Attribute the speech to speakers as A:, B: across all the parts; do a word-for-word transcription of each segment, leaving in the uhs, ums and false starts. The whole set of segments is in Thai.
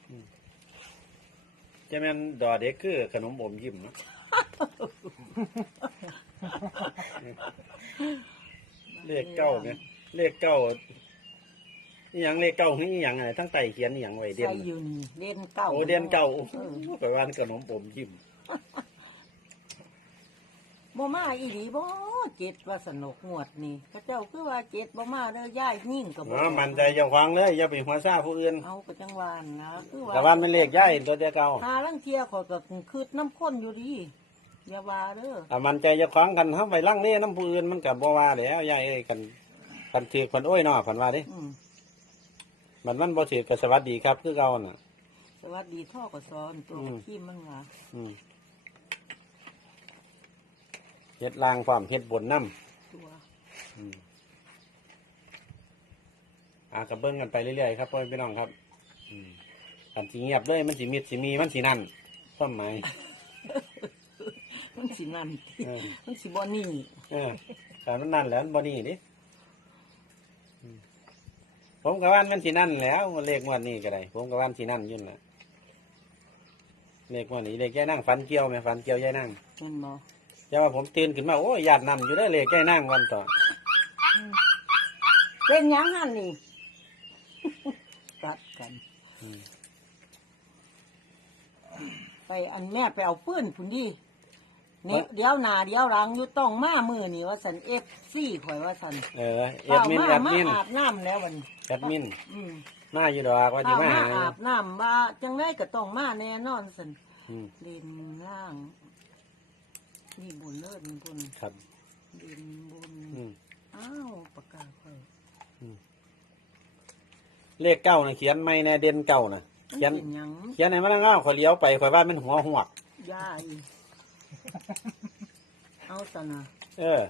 A: จะแม่นดอเด็กคือขนมอมยิ้มนะเลขเก้าเนี่ยเลขเก้านี่ยังเลขเก้านี่ยังไงทั้งไตเขียนนี่ยังไว้เด่น
B: ใส่อยู่นี่เด่นเก้า
A: โอ้เด่นเก้าไปวันขนมอมยิ้ม
B: บ่มาอีหลีบ่เจ็ดว่าสนุกงวดนี่พระเจ้าคือว่าเจ็ดบ่มาเด้อย่ายยิ่งกับบ่
A: อ๋อมันใจจะฟังเลยอย่าไปหัวซาผู้อื่น
B: เอาก็จังหวานนะคือว่า
A: แต่ว่ามันเลขย่ายตัวเดียวเก่า
B: หาลังเทียขอยก็คืดน้ำข้นอยู่ดีอย่าว่าเด้อ
A: แต่มันใจจะฟังกันทำไปลังเล่น้ำผู้อื่นมันกับบ่ว่าแล้วย่ายเอ้ยกันกันถือคนโอ้ยเนาะคนว่าดิ
B: อืม
A: มันมันบ่ถือก็สวัสดีครับคือเก่าน่ะ
B: สวัสดีท่อก็สอนตัว
A: อืม
B: ขี้มันว่า
A: อืมเฮ็ดลางความเฮ็ดบนน้ำ
B: ตัว
A: อืมอ่ากับเบิ้งกันไปเรื่อยๆครับพ่อพี่น้องครับ อืมกันสีเงียบเลยมันสีมิดสีมีมันสีนั่นความหมาย
B: มันสินั่น
A: เออ
B: มันสิบ่นี่
A: เออแต่มันนั่นแหล้วบอนี่ดิอืมผมกับว่านมันสีนั่นแหล้วเลขงวดนี้ก็ได้ผมกับว่านสีนั่นอยุ่นนแหละเลขงวดนี้เลขแย่นั่งฟันเกี่ยวไหมฟันเกี่ยวแย่นั่ง
B: มันบ่
A: แต่ว่าผมตื่นขึ้นมาโอ้ยญาตินำอยู่ได้อเลขแย่นั่งวันต่อ
B: เป็นหยังหั่นนี่ กัดกัน
A: อืม
B: ไปอันแม่ไปเอาปืนพุ่นดิเนี่ยเดี๋ยวหน้าเดี๋ยวหลังอยู่ต้องมามือนี่ว่าสันเอฟซีข่อยว่าสัน
A: เออเอ็ดมิน
B: มา
A: แอด
B: มา
A: มิน
B: อาบน้ำแล้ววัน
A: แอดมิน
B: อืม
A: มาอยู่ดอกว่าที่
B: เอา
A: มา
B: มา
A: หา
B: อาบน้ำว่าจังไรก็ต้องมาแน่นอนสัน
A: อืม
B: เล่นล่างนี่บุญเลิศบุญ
A: ครับ
B: เล่นบุญ
A: อืม
B: อ้าวปากกาข่อย
A: เลขเก้านะเขียนไม่แน่เด่นเก้านะ
B: มัน
A: เขียน
B: เป็นหยัง
A: เขียนไหนมันง่าขอยเลี้ยวไปขอยว่ามันหัวหวก
B: ย่ายเอาสนะ
A: เออ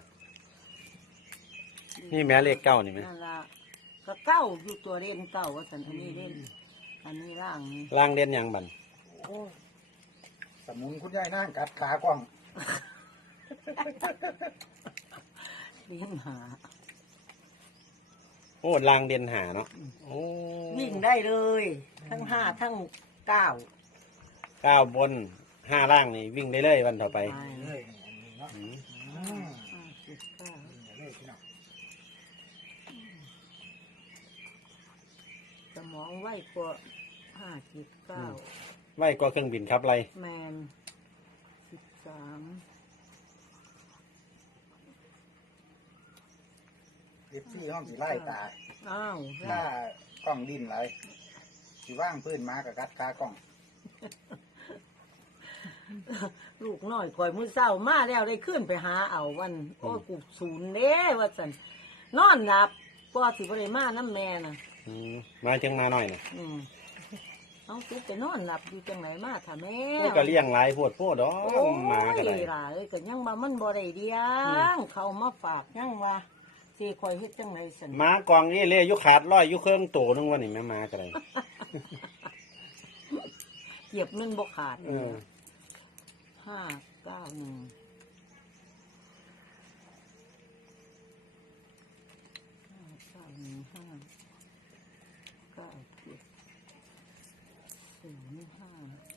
A: นี่แม่เลขเก้านี่ไหม
B: นั่นละก็เก้าอยู่ตัวเล่นเก้าว่าสันอันนี้เล่นอันนี้ล่างนี่
A: ล่างเด่นหยังบัน
C: โอ้สมุนคุณยายนั่งกัดขากล้อง
B: วิ่งหา
A: โอ้ล่างเด่นหาเนาะโอ้
B: วิ่งได้เลย ทั้งห้าทั้งเก้า
A: เก้าบนห้าล่างนี่วิ่งได้เลยวันต่อไป
B: ไป
C: เลยอันนี้เนาะ
A: อืม
C: อืม
B: ห้าสิบเก้า
C: เลยพี่น้อง
B: สมองไวกว่าห้าสิบเก้า
A: ไว้ก็เครื่องบินครับไร
B: แมนสิบสาม
C: เอฟซีห้องสีไล่ตา
B: อ้าว
C: ถ้ากล้องดินไหลสีว่างพื้นมากับกัดขากล้อง
B: ลูกน้อยคอยมือเศร้ามาแล้วได้ขึ้นไปหาเอาวัน โอ้ยกูศูนย์เด้ว่าสันนอนหลับก็สิบริมาน้ำแม่น่ะ
A: อืมมาถึงมาหน่อยนะ
B: อืมเอาสิไปนอนหลับอยู่จังไหนมาถ่าแม่
A: โอ้ก็เลี้ยงหลายโพดโพดดอ
B: โอ้
A: กหมาก็ได้
B: ยล่ะเอ้ยก็ยังว่ามันบ่ได้เลี้ยงเขามาฝากยังว่าสิคอยเฮ็ดจังไหนสัน
A: หมากองนี่เล่ยุขาดร้อยยุเครื่องโตนึงวันนี้แม่หมาก็ได้
B: เหยียบมันบ่ขาด
A: เออ
B: ห้าเก้าหนึ่งห้าเก้าหนึ่งห้าเก้าเจ็ดศูนย์ห้า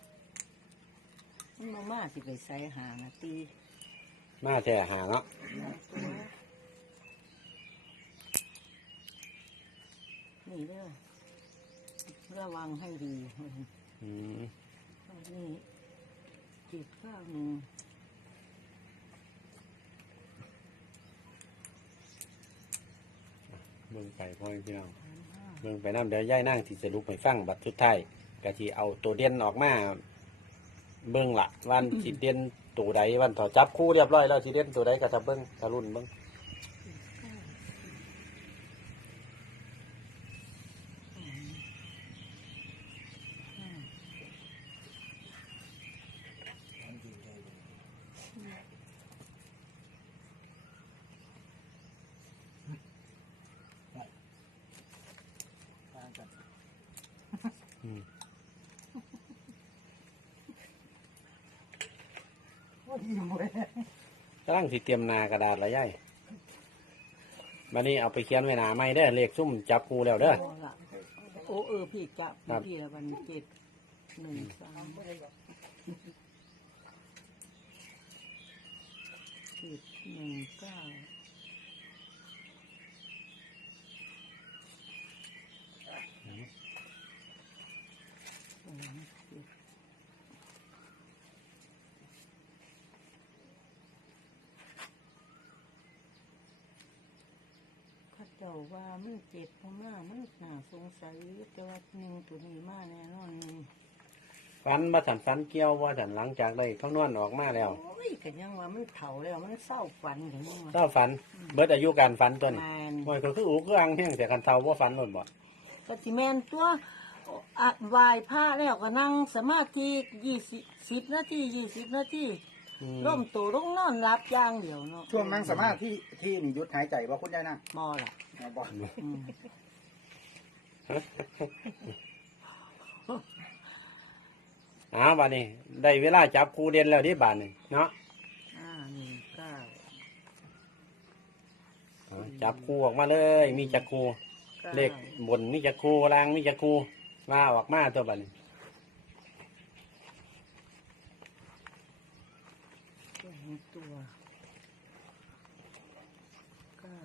B: มันมามาสิไปใส่หานาที
A: มาแท้หาเนาะ
B: นี่เด้อระวังให้ดี
A: อืม
B: อันนี้เจ็ดเก้าหนึ่ง
A: เบิ่งไปพ่อพี่น้องเบิ่งไปน้ำเดี๋ยวย่ายนั่งที่จะลุกไปฟังบัตรทุดท้ายกะทีเอาตัวเด่นออกมา เบิ่งละวันสิเด่นตัวใดวันถอจับคู่เรียบร้อยแล้วสิเด่นตัวใดก็จะเบิ่งจะรุ่นเบิ่ง
C: อันดีเลยทางกัน
A: อืม
C: โอ้ยอิ่มเลย
A: กำลังสิเตรียมหนากระดาษละย่ายบันนี้เอาไปเขียนไว้หนาไม่ได้อเลขซุ่มจับคู่แล้วเด้อ
B: โอ้ล่ะโอ้เออพี่จับพี่ละวันเจ็ดหนึ่งสามสิบหนึ่งเก้าสองสิบข้าเจ้าว่ามันเจ็บพม่ามันน่าสงสัยแต่ว่าหนึ่งตัวนี้มาแน่นอนหนึ่ง
A: ฝันบ่สันฝันเกี่ยวว่าสันหลังจากได้คำนวณออกมาแล้ว
B: โอ้ยก็ยังว่ามันเฒ่าแล้วมันเศร้าฝันถึงว่า
A: เจ้าฝันเบิดอายุการฝันตัวนี้
B: แมน
A: โอ้ยก็คืออูคืออังเพียงแต่กันเท่าบ่ฝันหมดบ่
B: ก็สิแมนตัวอัดวายผ้าแล้วก็นั่งสมาธิยี่สิบสิบนาทียี่สิบนาที
A: อืม
B: ร่มตัวร่งนอนรับอย่างเดียวเนาะ
C: ช่วงนั่งสมาธิที่นี่หยุดหายใจบ่คุณยายนั่ง
B: มอล่ะ
C: เอาบ่
B: อืม
A: อ้าวบัดนี้ได้เวลาจับครูเด่นแล้วที่บ้านนี่เนาะ
B: ห้าหนึ่งเก้า
A: อ๋อจับครูออกมาเลย มีจักครู
B: ก้า
A: เลขบนมีจักครูล่างมีจักครูมาออกมาตัวบัดนี้
B: สองตัวเก้า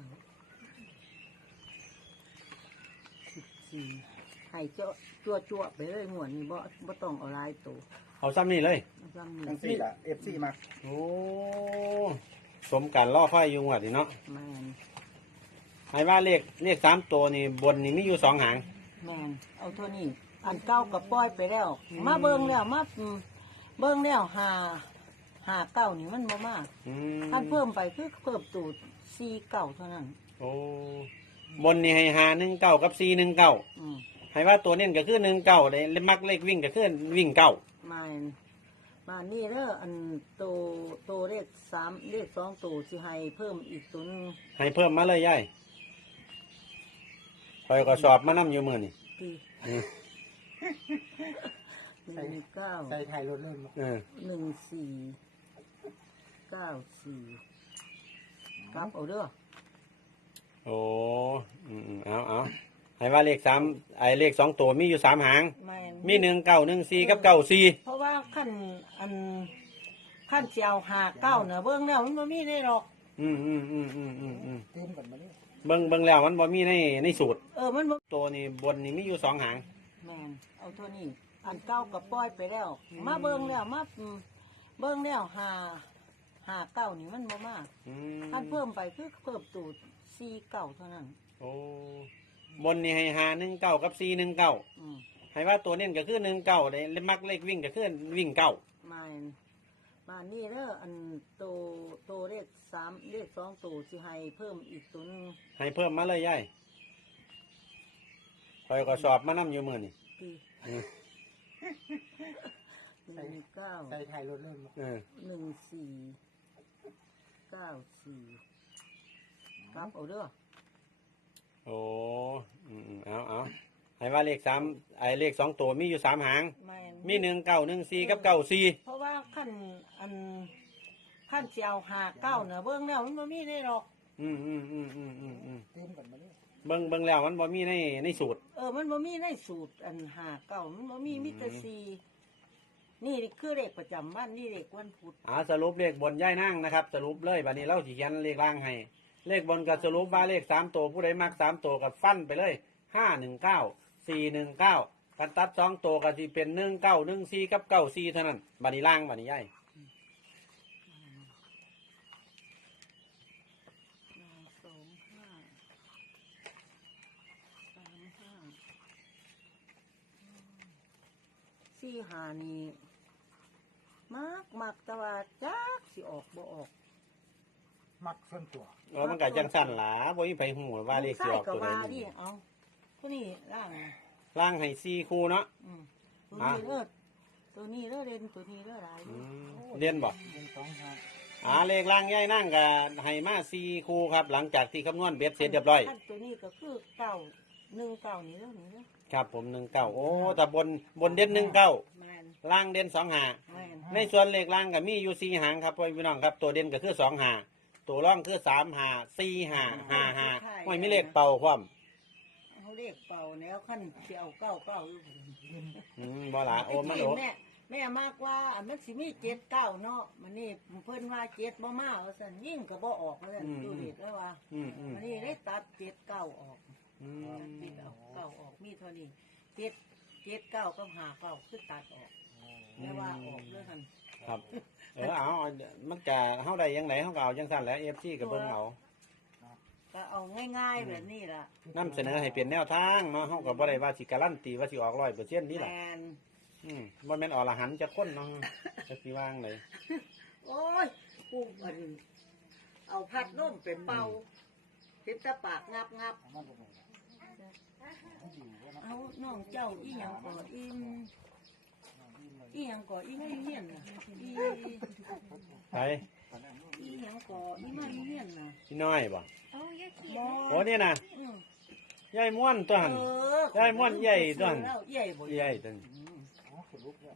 B: สิบสี่ให้เจ้าจั่วจั่วๆไปเลยหมวดนี้บ่บ่ต้องเอาหลายตัว
A: เอาซ้ำนี่เลย
B: เอาซ้ำ
C: ทั้ง
B: นี่
C: สี่ละเอฟซีมา
A: โอ้สมการล่อไฟอยู่งวดนี่เนาะ
B: แมน
A: ให้ว่าเลขเลขสามตัวนี่บนนี่มีอยู่สองหาง
B: แมนเอาเท่านี้อันเก้ากับป้อยไปแล้ว มาเบิ่งแล้วมาอืมเบิ่งแล้วหาหาเก้านี่มันบ่มาก
A: อืม
B: ท่านเพิ่มไปคือเพิ่มตูดสี่เก้าเท่านั้น
A: โอ้บนนี่ให้หาหนึ่งเก้ากับสี่หนึ่งเก้า
B: อืม
A: ให้ว่าตัวเน้นก็คือหนึ่งเก้าเลยมักเลขวิ่งก็คือวิ่งเก้า
B: มามานี่เด้ออันโตโตเลขสามเลขสองตัวสิให้เพิ่มอีกตัวหนึง
A: ให้เพิ่มมาเลยย่ายคอยก็สอบมานํอยู่มือนี่
B: ตี
A: อืม
B: หนึ่งเก้า
C: ใส่ไทยรถเล่นบ่
A: เออ
B: หนึ่งสี่เก้าสี่กลับเอาเด้อ
A: โอ้อืมอืมเอาเอาให้ว่าเลขสามไอเลขสองตัวมีอยู่สามหาง
B: แม่น
A: มีหนึ่งเก้าหนึ่งสี่กับเก้าสี่
B: เพราะว่าขั้นอันขั้นเสียวหาเก้าเนอะเบิ้งแล้วมันบ่มีได้หรอก
A: อืมอืมอืมอืมอืมอืม
C: เต็มกันมาเนี่ย
A: เบิ่งเบิ่งแล้วมันบ่มีในในสูตร
B: เออมันบ่
A: ตัวนี้บนนี่มีอยู่สองหาง
B: แม่นเอาเท่านี้อันเก้ากับป้อยไปแล้ว มาเบิ้งแล้วมาอืมเบิ้งแล้วหาหาเก้านี่มันบ่มาก
A: อืม
B: ขั้นเพิ่มไปคือเพิ่มตูดสี่เก้าเท่านั้น
A: โอ้บนนี่ให้หาหนึ่งเก้ากับสี่หนึ่งเก้า
B: อืม
A: ให้ว่าตัวเน้นก็คือหนึ่งเก้าเลยมักเลขวิ่งก็คือวิ่งเก้า
B: มามานี่เด้ออันโตโตเลขสามเลขสองตัวสิให้เพิ่มอีกตัวหนึง
A: ให้เพิ่มมาเลยย่ายคอยก็สอบมานํอยู่มือนี่
B: ตี
A: อืม
B: หนึ่งเก้า
C: ใส่ไทยรถเล่นบ่
A: เออ
B: หนึ่งสี่เก้าสี่กลับเอาเด้อ
A: โอ้อืมอืมเอาเอาให้ว่าเลขสามไอเลขสองตัวมีอยู่สามหาง
B: แม่น
A: มีหนึ่งเก้าหนึ่งสี่กับเก้าสี่
B: เพราะว่าขั้นอันขั้นเสียวหาเก้าเนอะเบิ้งแล้วมันบ่มีได้หรอก
A: อืมอืมอืมอืมอืมอืม
C: เต็มกันมาเนี่ย
A: เบิ่งเบิ่งแล้วมันบ่มีในในสูตร
B: เออมันบ่มีในสูตรอันหาเก้ามันบ่มีมิตรซีนี่คือเลขประจำวันนี่เลขวันพุธ
A: อ่าสรุปเลขบนย่ายนั่งนะครับ สรุปเลยบัดนี้เราสิเขียนเลขล่างให้ เลขบนก็สรุปว่าเลขสามตัวผู้ใดมักสามตัวก็ฟันไปเลยห้าหนึ่งเก้าสี่หนึ่งเก้ากันตัดสองตัวก็สิเป็นหนึ่งเก้าหนึ่งสี่กับเก้าสี่เท่านั้นบัดนี้ล่างบัดนี้ย่าย
B: หนึ่งสองห้าสามห้าสี่หานี่มักมักแต่ว่าจักสิออกบ่ออก
C: มักส่วนตัว
A: เออมันก็จังสั้นหลาบ่มีไผหูว่าเลขสิออกตัวใด
B: ใช่ก็ว่าดิ
A: นี่
B: เอาตัวนี้ล่าง
A: ล่างให้สี่คู่เนาะ
B: อืมตัวนี้เลิศตัวนี้เลิศเรียนตัวนี้เลิศหลาย
A: อืมเรียนบ่
C: เป็นสองห้า
A: อ่าเลขล่างย่ายนั่งก็ให้มาสี่คู่ครับ หลังจากที่คำนวณเบ็ดเสร็จเรียบร้อย
B: ขั้นตัวนี้ก็คือเก้าหนึ่งเก้านี่เลิศนี่เลิศ
A: ครับผมหนึ่งเก้าโอ้แต่บนบนเด่นหนึ่งเก้า
B: แมน
A: ล่างเด่นสองหา
B: แมน
A: ในส่วนเลขล่างก็มีอยู่สี่หางครับพ่อพี่น้องครับตัวเด่นก็คือสองหาตัวร่องคือสามหาสี่หาห้าหาไม่มีเลขเป่าความ
B: เฮาเอาเลขเป่าแล้วขั้นสิเอาเก้าเก้าอยู่
A: อืมบ่ล่ะโอ้มัน
B: ไอ้
A: โอ้
B: ที่แม่แม่มากว่าอันมันสิมีเจ็ดเก้าเนาะมันนี่เพิ่นว่าเจ็ดบ่มาว่าซั่นยิ่งก็บ่ออกว่าซั่นดูเด็ดแล้วว่า
A: อืมอืม
B: อันนี้ได้ตัดเจ็ดเก้าออก
A: อืม
B: ตัดเจ็ดเอาเก้าออกมีเท่านี้เจ็ดเจ็ดเก้ากับห้าเก้าคือตัดออกแม่ว่าออกเลยคั่น
A: ครับเออเอามันกะเฮาได้ยังไงเฮาก็เอาจังซั่นแหละ เอฟ ซี ก็เบิ่งเอา
B: ก็เอาง่ายๆแบบนี้ล่ะ
A: นำเสนอให้เป็นแนวทางเนาะเฮาก็บ่ได้ว่าสิการันตีว่าสิออกร้อยเปอร์เซ็นต์นี่
B: แม
A: ล่ะ
B: น
A: อืมบ่แม่นอรหันต์จักคนเนาะจักสิวางเลย
B: โอ้ยกูอันเอาพัดลมไปเป่าเห็นแตะปากงับงับ
C: เอามาตรงนี้เอาอยู่ว่านะ
B: เอาน้องเจ้าอีหยังก่ออีมอีหยังก่ออีไม่เฮียนน่ะอี
A: ไป
B: อีหยังก่ออีไม่เฮียนน่ะ
A: พี่น้อยบ่
D: เอาอย่าขี้
B: บ่
A: โอ้นี่น่ะ
B: อืม
A: ยายม่วนตัวหั่น
B: เออ
A: ได้ม่วนใหญ่ด้วย
B: แล้วใหญ่บ่
A: ยายตัวนี้
B: อืม
C: อ๋อขนลุกเนี่ย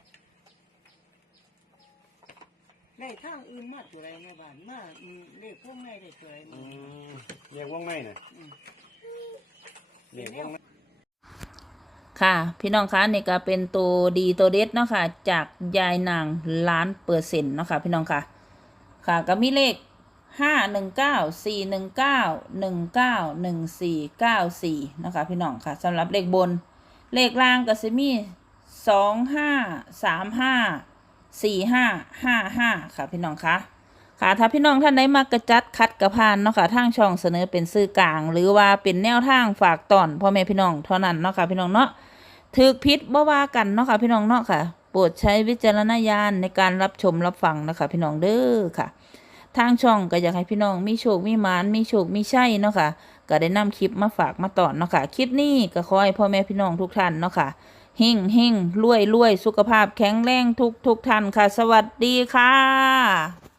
B: ได้ทางอื่นมาตัวไรในบ้านมาอืมเลขพวกไหนได้ตัวไร
A: อื
B: มาม
A: เรียกวงในน่ะ
B: อืม
A: เรียกวงใน
E: ค่ะพี่น้องคะนี่ก็เป็นตัวดีตัวเด็ดเนาะค่ะจากยายนางล้านเปอร์เซ็นต์เนาะค่ะพี่น้องค่ะค่ะก็มีเลขห้าหนึ่งเก้าสี่หนึ่งเก้าหนึ่งเก้าหนึ่งสี่เก้าสี่เนาะค่ะพี่น้องค่ะสำหรับเลขบนเลขล่างก็จะมีสองห้าสามห้าสี่ห้าห้าห้าค่ะพี่น้องคะค่ะถ้าพี่น้องท่านใดมากระจัดคัดกระพานเนาะค่ะทางช่องเสนอเป็นสื่อกลาง หรือว่าเป็นแนวทางฝากตอนพ่อแม่พี่น้องเท่านั้นเนาะค่ะพี่น้องเนาะถือพิษบ่ว่ากันเนาะค่ะพี่น้องเนาะค่ะโปรดใช้วิจารณญาณในการรับชมรับฟังนะคะพี่น้องเด้อค่ะทางช่องก็อยากให้พี่น้องมีโชคมีหมานมีโชคมีชัยเนาะค่ะก็ได้นำคลิปมาฝากมาตอนเนาะค่ะคลิปนี้ก็ขอให้พ่อแม่พี่น้องทุกท่านเนาะค่ะเฮงเฮงรวยรวยสุขภาพแข็งแรงทุกทุกท่านค่ะ สวัสดีค่ะ